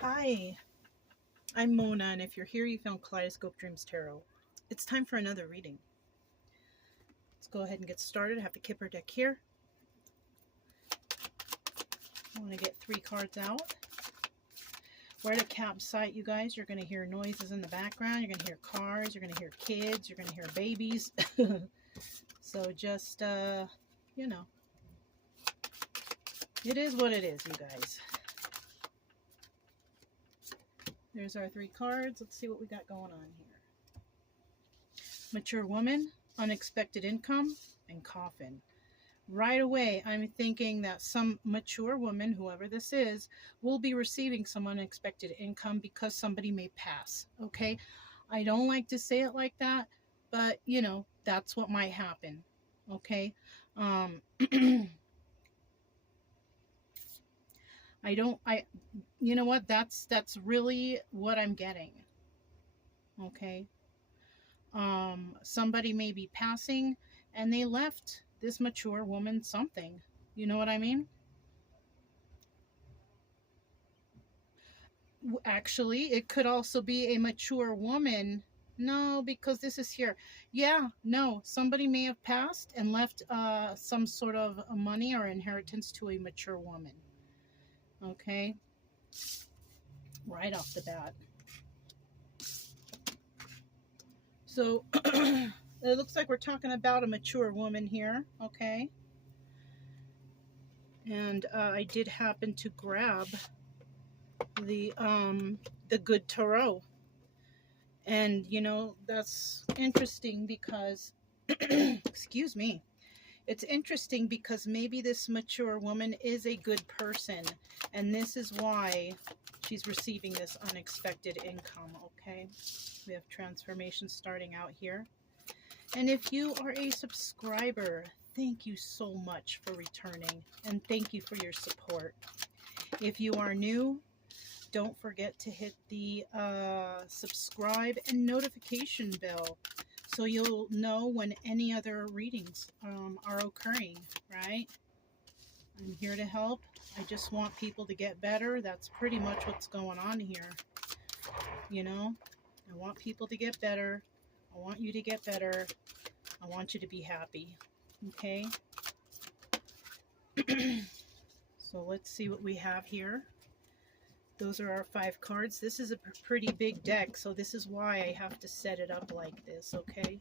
Hi, I'm Mona, and if you're here, you found Kaleidoscope Dreams Tarot. It's time for another reading. Let's go ahead and get started. I have the Kipper deck here. I want to get 3 cards out. We're at a campsite, you guys. You're going to hear noises in the background. You're going to hear cars. You're going to hear kids. You're going to hear babies. So just, you know, it is what it is, you guys. There's our 3 cards. Let's see what we got going on here. Mature woman, unexpected income, and coffin. Right away, I'm thinking that some mature woman, whoever this is, will be receiving some unexpected income because somebody may pass, okay? I don't like to say it like that, but, you know, that's what might happen, okay? You know what? That's really what I'm getting, okay? Somebody may be passing and they left this mature woman something. You know what I mean? Actually, it could also be a mature woman. No, because this is here. Yeah, no, somebody may have passed and left some sort of money or inheritance to a mature woman. Okay, right off the bat. So it looks like we're talking about a mature woman here. Okay, and I did happen to grab the good tarot, and you know, that's interesting because excuse me, it's interesting because maybe this mature woman is a good person, and this is why she's receiving this unexpected income. Okay, we have transformation starting out here, and if you are a subscriber, thank you so much for returning, and thank you for your support. If you are new, don't forget to hit the subscribe and notification bell so you'll know when any other readings are occurring, right? I'm here to help. I just want people to get better. That's pretty much what's going on here. You know, I want people to get better. I want you to get better. I want you to be happy. Okay? So let's see what we have here. Those are our 5 cards. This is a pretty big deck, so this is why I have to set it up like this, okay?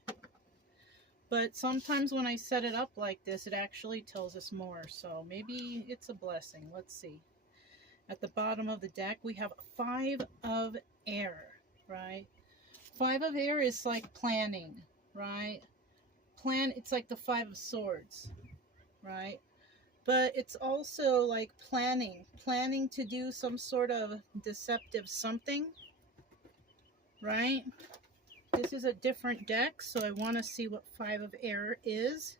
But sometimes when I set it up like this, it actually tells us more, so maybe it's a blessing. Let's see. At the bottom of the deck, we have 5 of air, right? 5 of air is like planning, right? It's like the 5 of swords, right? But it's also like planning to do some sort of deceptive something, right? This is a different deck, so I want to see what 5 of air is.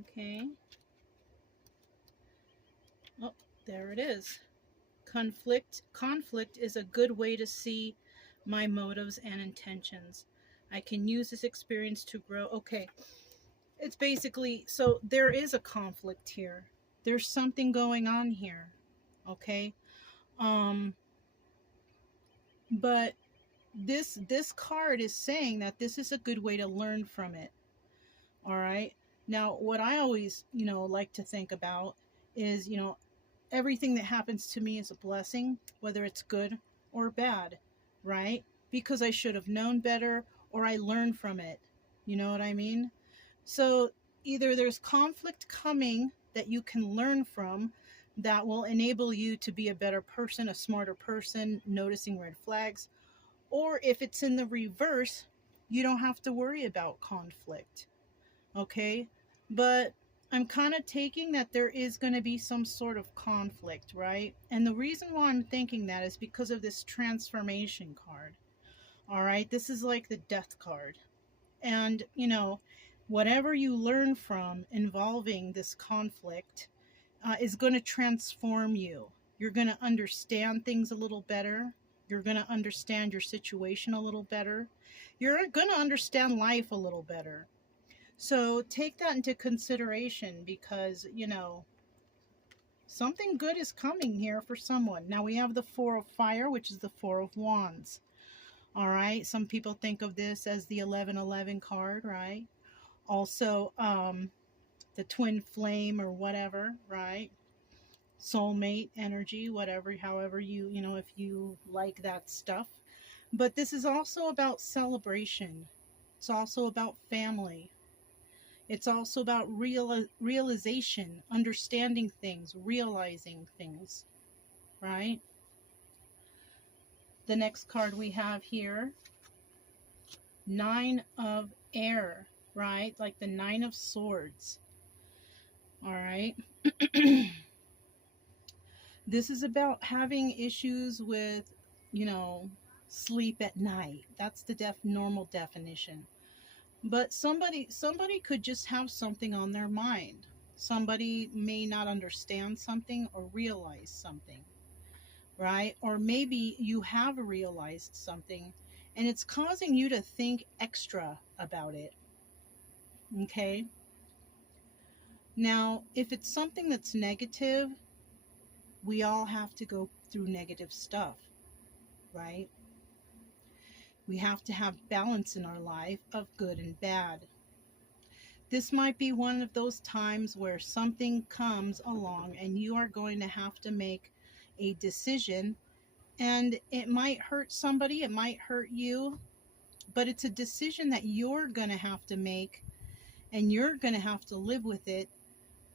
Okay. Oh, there it is. Conflict is a good way to see my motives and intentions. I can use this experience to grow. Okay. It's basically, so there is a conflict here. There's something going on here. Okay. But this card is saying that this is a good way to learn from it. All right. Now, what I always, like to think about is, everything that happens to me is a blessing, whether it's good or bad, right? Because I should have known better or I learned from it. You know what I mean? So either there's conflict coming that you can learn from that will enable you to be a better person, a smarter person, noticing red flags, or if it's in the reverse, you don't have to worry about conflict. Okay? But I'm kind of taking that there is going to be some sort of conflict, right? And the reason why I'm thinking that is because of this transformation card. All right? This is like the death card. And, whatever you learn from involving this conflict is going to transform you. You're going to understand things a little better. You're going to understand your situation a little better. You're going to understand life a little better. So take that into consideration because, Something good is coming here for someone. Now we have the Four of Fire, which is the Four of Wands. All right. Some people think of this as the 1111 card, right? Also, the twin flame or whatever, right? Soulmate energy, whatever, however you know, if you like that stuff. But this is also about celebration. It's also about family. It's also about realization, understanding things, realizing things, right? The next card we have here, Nine of Air, right? Like the Nine of Swords. All right. This is about having issues with, you know, sleep at night. That's the normal definition. But somebody could just have something on their mind. Somebody may not understand something or realize something, right? Or maybe you have realized something and it's causing you to think extra about it. Okay? Now, if it's something that's negative, we all have to go through negative stuff, right? We have to have balance in our life of good and bad. This might be one of those times where something comes along and you are going to have to make a decision, and it might hurt somebody, it might hurt you, but it's a decision that you're going to have to make and you're going to have to live with it,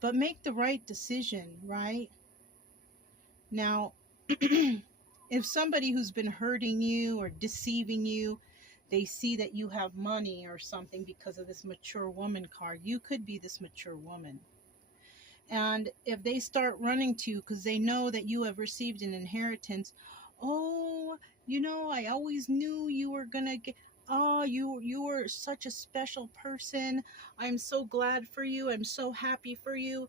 but make the right decision, right? Now, if somebody who's been hurting you or deceiving you, they see that you have money or something because of this mature woman card, you could be this mature woman. And if they start running to you because they know that you have received an inheritance, oh, you know, I always knew you were going to get, oh, you were such a special person. I'm so glad for you. I'm so happy for you.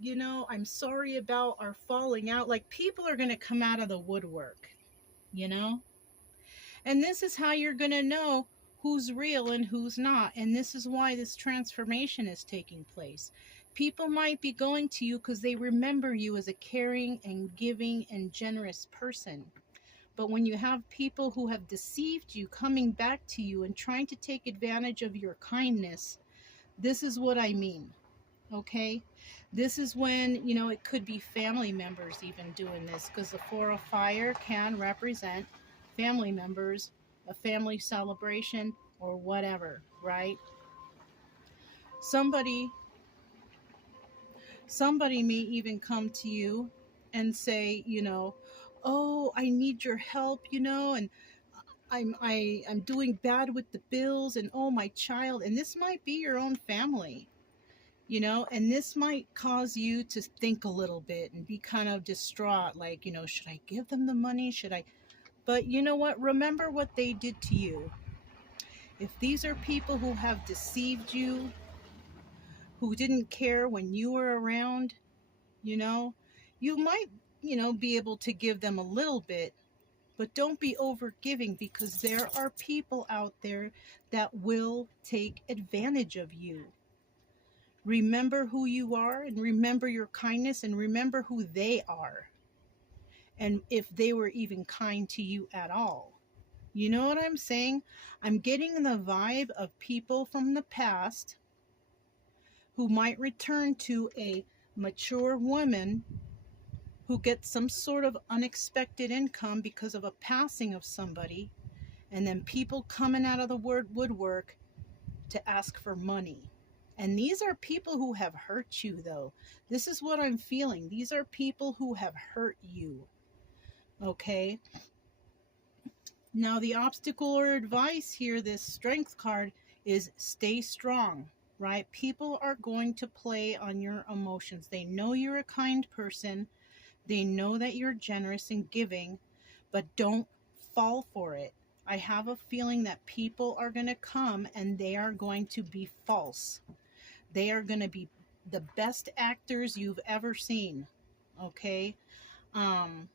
You know, I'm sorry about our falling out. Like, people are going to come out of the woodwork, you know? And this is how you're going to know who's real and who's not. And this is why this transformation is taking place. People might be going to you because they remember you as a caring and giving and generous person. But when you have people who have deceived you coming back to you and trying to take advantage of your kindness, this is what I mean. Okay? This is when, you know, it could be family members even doing this, because the Four of Fire can represent family members, a family celebration, or whatever, right? Somebody may even come to you and say, you know, oh, I need your help, you know, and I'm doing bad with the bills, and oh, my child, and this might be your own family, you know, and this might cause you to think a little bit and be kind of distraught, like, you know, should I give them the money? Should I? But you know what? Remember what they did to you. If these are people who have deceived you, who didn't care when you were around, you know, you might, you know, be able to give them a little bit, but don't be over giving, because there are people out there that will take advantage of you. Remember who you are, and remember your kindness, and remember who they are. And if they were even kind to you at all. You know what I'm saying? I'm getting the vibe of people from the past who might return to a mature woman who gets some sort of unexpected income because of a passing of somebody, and then people coming out of the woodwork to ask for money. And these are people who have hurt you, though. This is what I'm feeling. These are people who have hurt you. Okay? Now, the obstacle or advice here, this strength card, is stay strong, right? People are going to play on your emotions. They know you're a kind person. They know that you're generous and giving, but don't fall for it. I have a feeling that people are going to come and they are going to be false. They are going to be the best actors you've ever seen, okay? I'm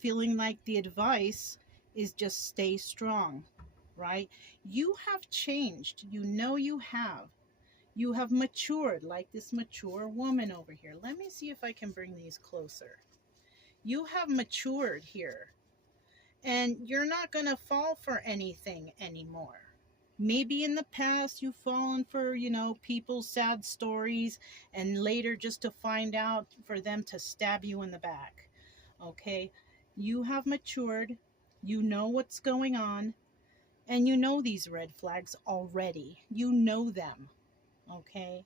feeling like the advice is just stay strong, right? You have changed. You know you have. You have matured, like this mature woman over here. Let me see if I can bring these closer. You have matured here, and you're not going to fall for anything anymore. Maybe in the past you've fallen for, people's sad stories, and later just to find out for them to stab you in the back. Okay? You have matured. You know what's going on, and you know these red flags already. You know them. Okay?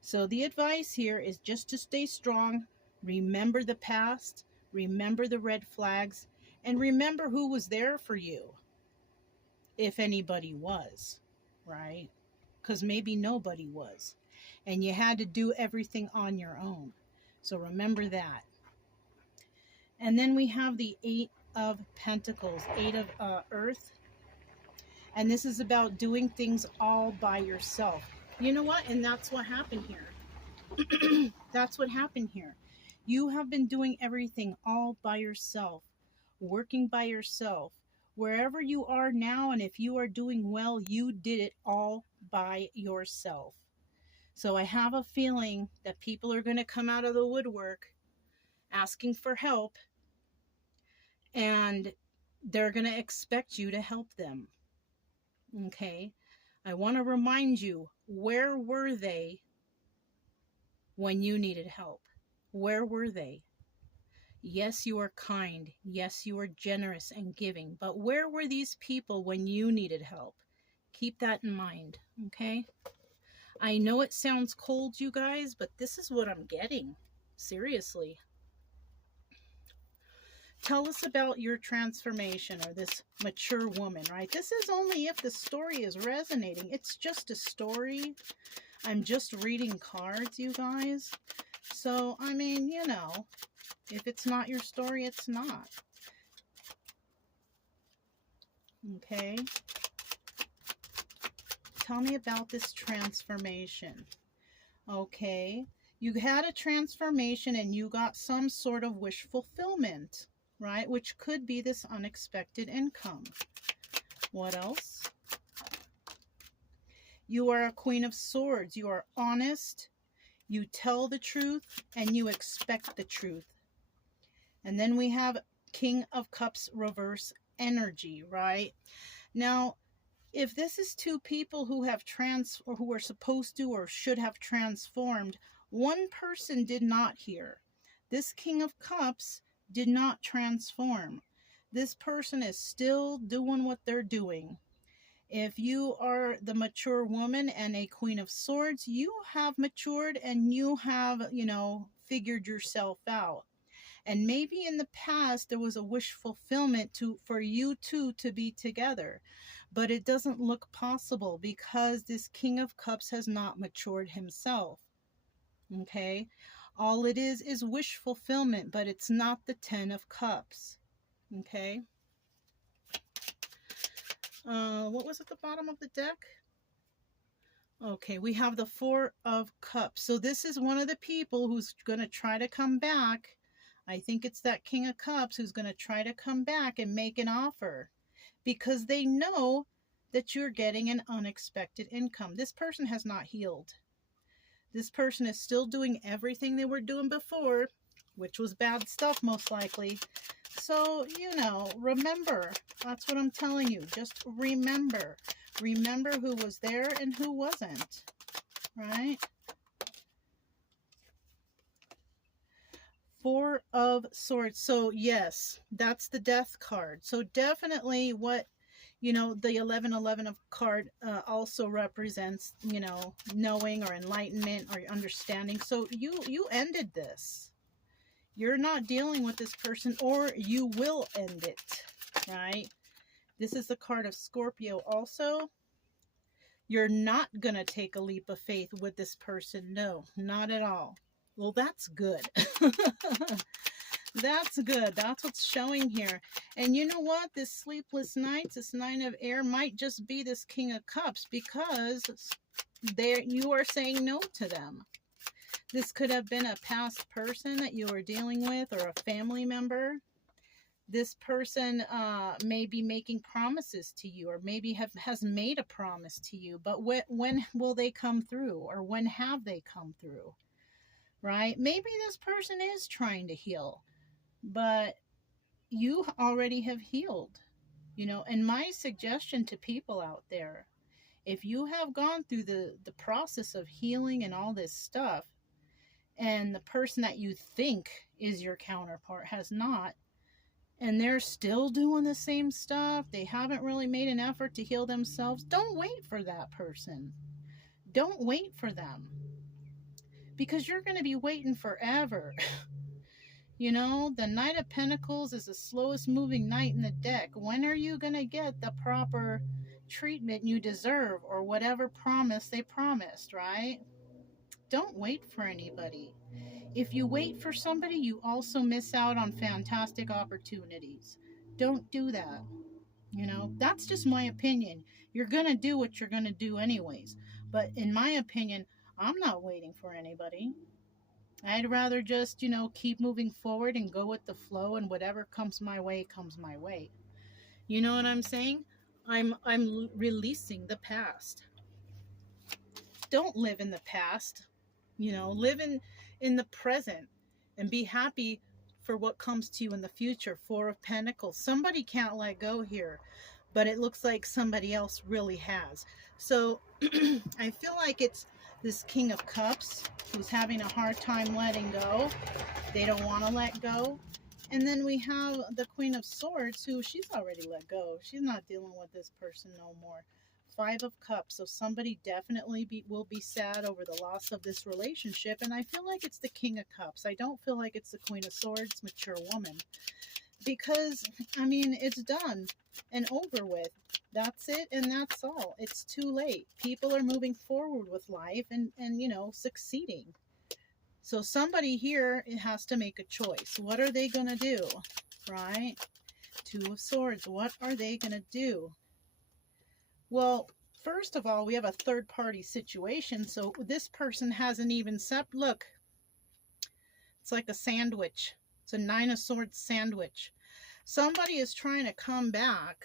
So the advice here is just to stay strong, remember the past, remember the red flags, and remember who was there for you, if anybody was, right? Because maybe nobody was, and you had to do everything on your own. So remember that. And then we have the Eight of Pentacles, Eight of Earth, and this is about doing things all by yourself. You know what? And that's what happened here. That's what happened here. You have been doing everything all by yourself, working by yourself. Wherever you are now, and if you are doing well, you did it all by yourself. So I have a feeling that people are going to come out of the woodwork asking for help, and they're going to expect you to help them. Okay? I want to remind you, where were they when you needed help? Where were they? Yes, you are kind. Yes, you are generous and giving. But where were these people when you needed help? Keep that in mind, okay? I know it sounds cold, you guys, but this is what I'm getting. Seriously. Tell us about your transformation, or this mature woman, right? This is only if the story is resonating. It's just a story. I'm just reading cards, you guys. So, I mean, if it's not your story, it's not. Okay? Tell me about this transformation. Okay? You had a transformation and you got some sort of wish fulfillment, right? Which could be this unexpected income. What else? You are a Queen of Swords. You are honest. You tell the truth and you expect the truth. And then we have King of Cups reverse energy, right? Now, if this is two people who have or who are supposed to or should have transformed, one person did not here. This King of Cups did not transform. This person is still doing what they're doing. If you are the mature woman and a Queen of Swords, you have matured and you have, figured yourself out. And maybe in the past there was a wish fulfillment for you two to be together. But it doesn't look possible because this King of Cups has not matured himself. Okay? All it is wish fulfillment, but it's not the 10 of Cups. Okay? What was at the bottom of the deck? Okay, we have the 4 of Cups. So this is one of the people who's going to try to come back. I think it's that King of Cups who's going to try to come back and make an offer, because they know that you're getting an unexpected income. This person has not healed. This person is still doing everything they were doing before, which was bad stuff most likely. So, remember, that's what I'm telling you. Just remember. Remember who was there and who wasn't, right? 4 of Swords. So yes, that's the Death card. So definitely what, the 1111 of card also represents, knowing or enlightenment or understanding. So you ended this. You're not dealing with this person, or you will end it, right? This is the card of Scorpio also. You're not going to take a leap of faith with this person. No, not at all. Well, that's good. That's good. That's what's showing here. And you know what? This sleepless nights, this 9 of air might just be this King of Cups, because you are saying no to them. This could have been a past person that you were dealing with, or a family member. This person may be making promises to you, or maybe has made a promise to you, but when will they come through, or when have they come through, right? Maybe this person is trying to heal, but you already have healed, and my suggestion to people out there, if you have gone through the process of healing and all this stuff, and the person that you think is your counterpart has not, and they're still doing the same stuff, they haven't really made an effort to heal themselves, don't wait for that person. Don't wait for them, because you're going to be waiting forever. The Knight of Pentacles is the slowest moving knight in the deck. When are you going to get the proper treatment you deserve, or whatever promise they promised, right? Don't wait for anybody. If you wait for somebody, you also miss out on fantastic opportunities. Don't do that. That's just my opinion. You're going to do what you're going to do anyways. But in my opinion, I'm not waiting for anybody. I'd rather just, keep moving forward and go with the flow, and whatever comes my way comes my way. You know what I'm saying? I'm releasing the past. Don't live in the past. Live in the present and be happy for what comes to you in the future. Four of Pentacles. Somebody can't let go here, but it looks like somebody else really has. So I feel like it's this King of Cups who's having a hard time letting go. They don't want to let go. And then we have the Queen of Swords, who she's already let go. She's not dealing with this person no more. Five of Cups. So somebody definitely will be sad over the loss of this relationship. And I feel like it's the King of Cups. I don't feel like it's the Queen of Swords, mature woman. Because, it's done and over with. That's it, and that's all. It's too late. People are moving forward with life and succeeding. So somebody here has to make a choice. What are they going to do, right? Two of Swords. What are they going to do? Well, first of all, we have a third-party situation. So this person hasn't even look, it's like a sandwich. It's a Nine of Swords sandwich. Somebody is trying to come back,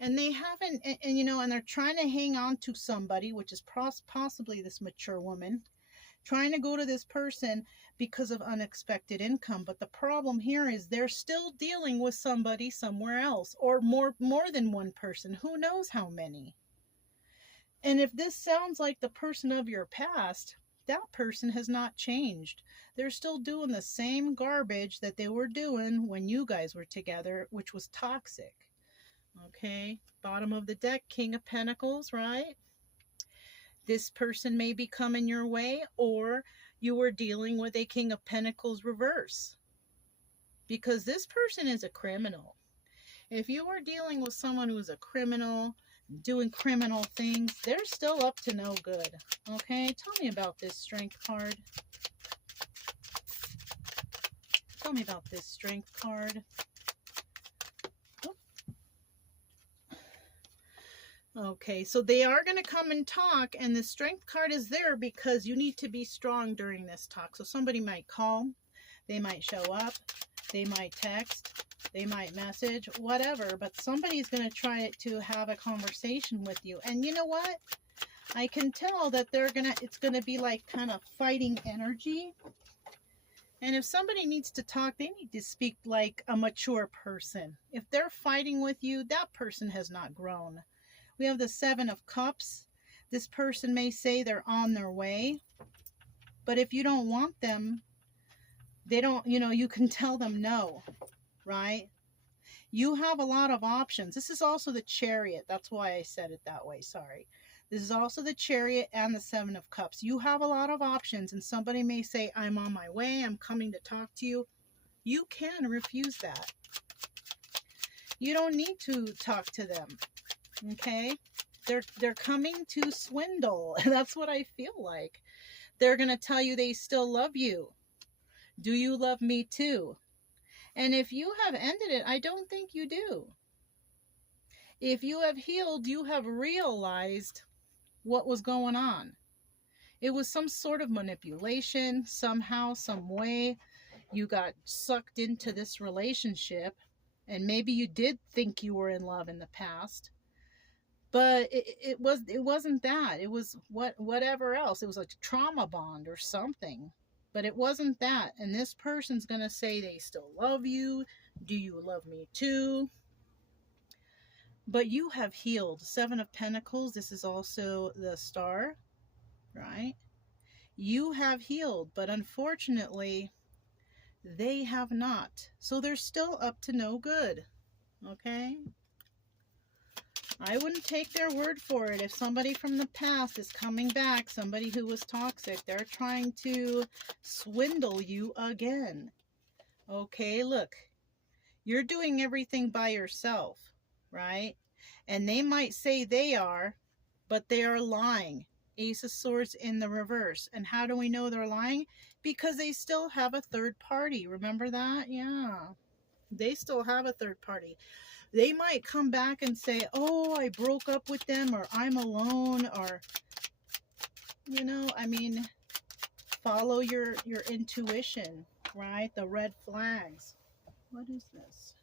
and they haven't, and they're trying to hang on to somebody, which is possibly this mature woman, trying to go to this person because of unexpected income. But the problem here is they're still dealing with somebody somewhere else, or more than one person. Who knows how many? And if this sounds like the person of your past, that person has not changed. They're still doing the same garbage that they were doing when you guys were together, which was toxic. Okay, bottom of the deck, King of Pentacles, right? This person may be coming your way, or you were dealing with a King of Pentacles reverse. Because this person is a criminal. If you are dealing with someone who is a criminal, doing criminal things, they're still up to no good. Okay, tell me about this Strength card. Tell me about this Strength card. Okay, so they are going to come and talk, and the Strength card is there because you need to be strong during this talk. So somebody might call, they might show up, they might text, they might message, whatever, but somebody's going to try to have a conversation with you. And you know what? I can tell that it's going to be like kind of fighting energy. And if somebody needs to talk, they need to speak like a mature person. If they're fighting with you, that person has not grown. We have the Seven of Cups. This person may say they're on their way, but if you don't want them, they don't, you can tell them no, right? You have a lot of options. This is also the Chariot. That's why I said it that way. Sorry. This is also the Chariot and the Seven of Cups. You have a lot of options, and somebody may say, I'm on my way. I'm coming to talk to you. You can refuse that. You don't need to talk to them. Okay? They're coming to swindle. That's what I feel like. They're going to tell you they still love you. Do you love me too? And if you have ended it, I don't think you do. If you have healed, you have realized what was going on. It was some sort of manipulation, somehow, some way. You got sucked into this relationship, And maybe you did think you were in love in the past, but it wasn't that. It was whatever else. It was a trauma bond or something. But it wasn't that. And this person's going to say they still love you. Do you love me too? But you have healed. Seven of Pentacles. This is also the star, right? You have healed, but unfortunately, they have not. So they're still up to no good. Okay? I wouldn't take their word for it. If somebody from the past is coming back, somebody who was toxic, they're trying to swindle you again. Okay, look, you're doing everything by yourself, right? And they might say they are, but they are lying. Ace of Swords in the reverse. And how do we know they're lying? Because they still have a third party. Remember that? Yeah. They still have a third party. They might come back and say, oh, I broke up with them, or I'm alone, or, you know, I mean, follow your intuition, right? The red flags. What is this?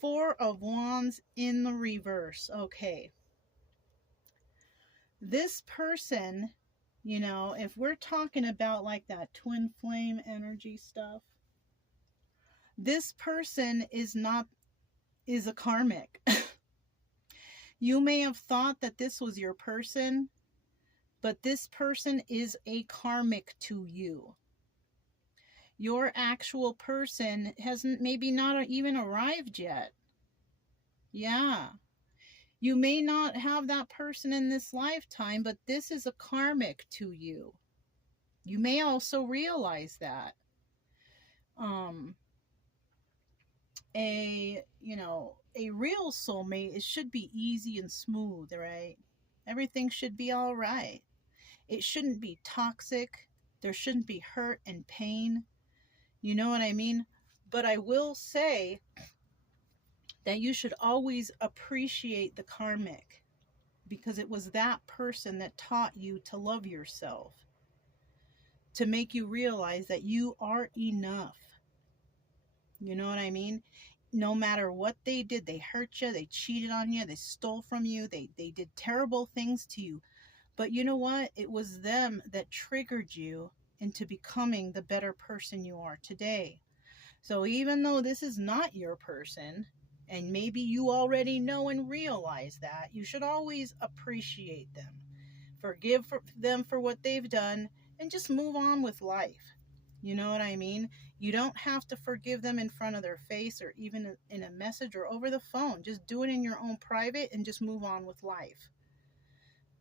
Four of Wands in the reverse. Okay. This person, you know, if we're talking about like that twin flame energy stuff, this person is a karmic. You may have thought that this was your person, but this person is a karmic to you. Your actual person hasn't maybe not even arrived yet. Yeah. You may not have that person in this lifetime, but this is a karmic to you. You may also realize that. A real soulmate, it should be easy and smooth, right? Everything should be all right. It shouldn't be toxic. There shouldn't be hurt and pain. You know what I mean? But I will say that you should always appreciate the karmic, because it was that person that taught you to love yourself, to make you realize that you are enough. You know what I mean? No matter what they did, they hurt you, they cheated on you, they stole from you, they did terrible things to you. But you know what? It was them that triggered you into becoming the better person you are today. So even though this is not your person, and maybe you already know and realize that, you should always appreciate them, forgive them for what they've done, and just move on with life. You know what I mean? You don't have to forgive them in front of their face, or even in a message or over the phone. Just do it in your own private and just move on with life.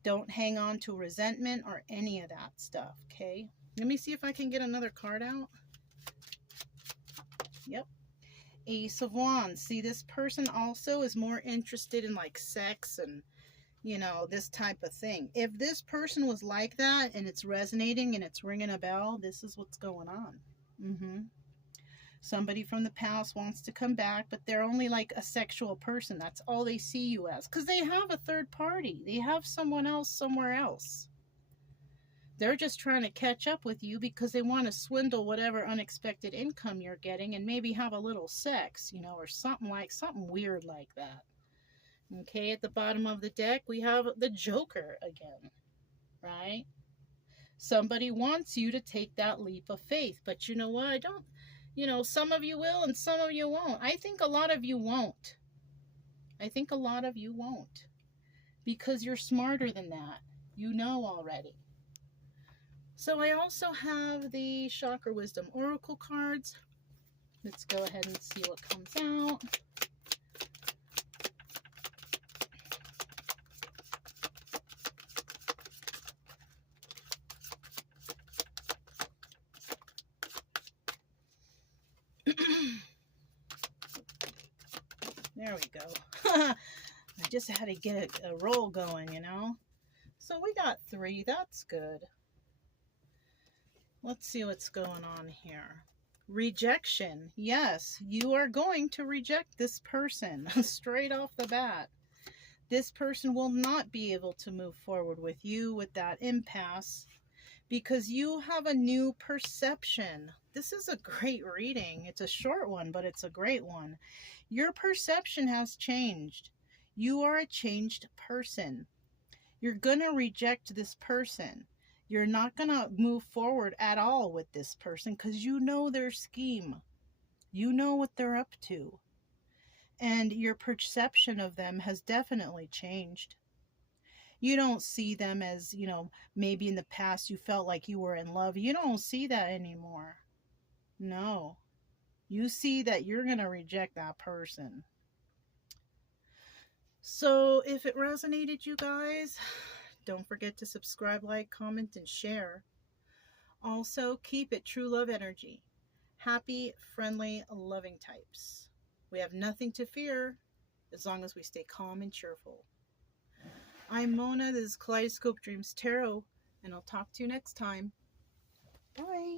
Don't hang on to resentment or any of that stuff, okay? Let me see if I can get another card out. Yep. Ace of Wands. See, this person also is more interested in like sex and, you know, this type of thing. If this person was like that and it's resonating and it's ringing a bell, this is what's going on. Somebody from the past wants to come back, but they're only like a sexual person. That's all they see you as, because they have a third party. They have someone else somewhere else. They're just trying to catch up with you because they want to swindle whatever unexpected income you're getting and maybe have a little sex, you know, or something weird like that. Okay, at the bottom of the deck, we have the Joker again, right? Somebody wants you to take that leap of faith, but you know what? Some of you will and some of you won't. I think a lot of you won't. Because you're smarter than that. You know already. So I also have the Chakra Wisdom Oracle cards. Let's go ahead and see what comes out. There we go. I just had to get a roll going, you know. So we got 3. That's good. Let's see what's going on here. Rejection. Yes, you are going to reject this person straight off the bat. This person will not be able to move forward with you with that impasse because you have a new perception. This is a great reading. It's a short one, but it's a great one. Your perception has changed. You are a changed person. You're going to reject this person. You're not going to move forward at all with this person because you know their scheme. You know what they're up to. And your perception of them has definitely changed. You don't see them as, maybe in the past you felt like you were in love. You don't see that anymore. No. You see that you're going to reject that person. So if it resonated, you guys, don't forget to subscribe, like, comment, and share. Also, keep it true love energy. Happy, friendly, loving types. We have nothing to fear as long as we stay calm and cheerful. I'm Mona. This is Kaleidoscope Dreams Tarot, and I'll talk to you next time. Bye.